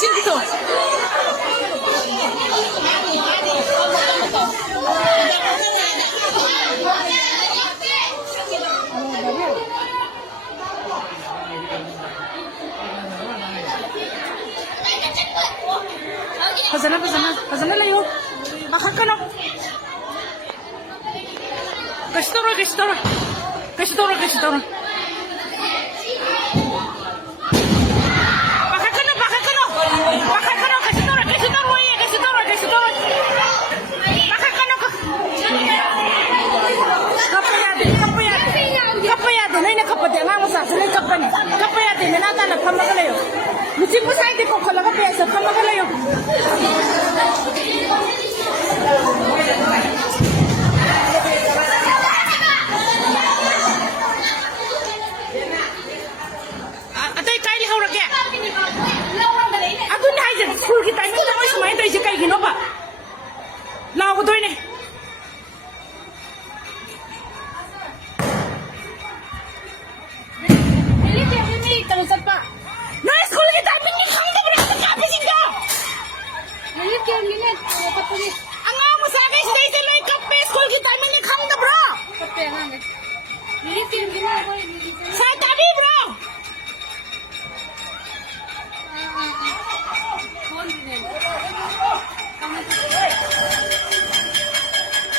Sino dito? Pasana lang yun. Bakit ka na? Kastora. Kapayado, ay nakapatid nga mo sa akin, kapayado, nanatalag ka magalayo. Musim mo sa hindi ko kalaga pesa, ka magalayo. Atay, kaya lihaw ragya. Ato na haja, school kita, hindi naman sumayin tayo siya kay ginoba. Lawa ko doon eh. Talusat pa. Na school kita bini kang da berapa kapisin ka? Minit kaya minit. Dapat pulis. Ang amo sa akin stay sa loy kape school kita bini kang da bro. Kape na. Minit kaya minit. Sa tabi bro.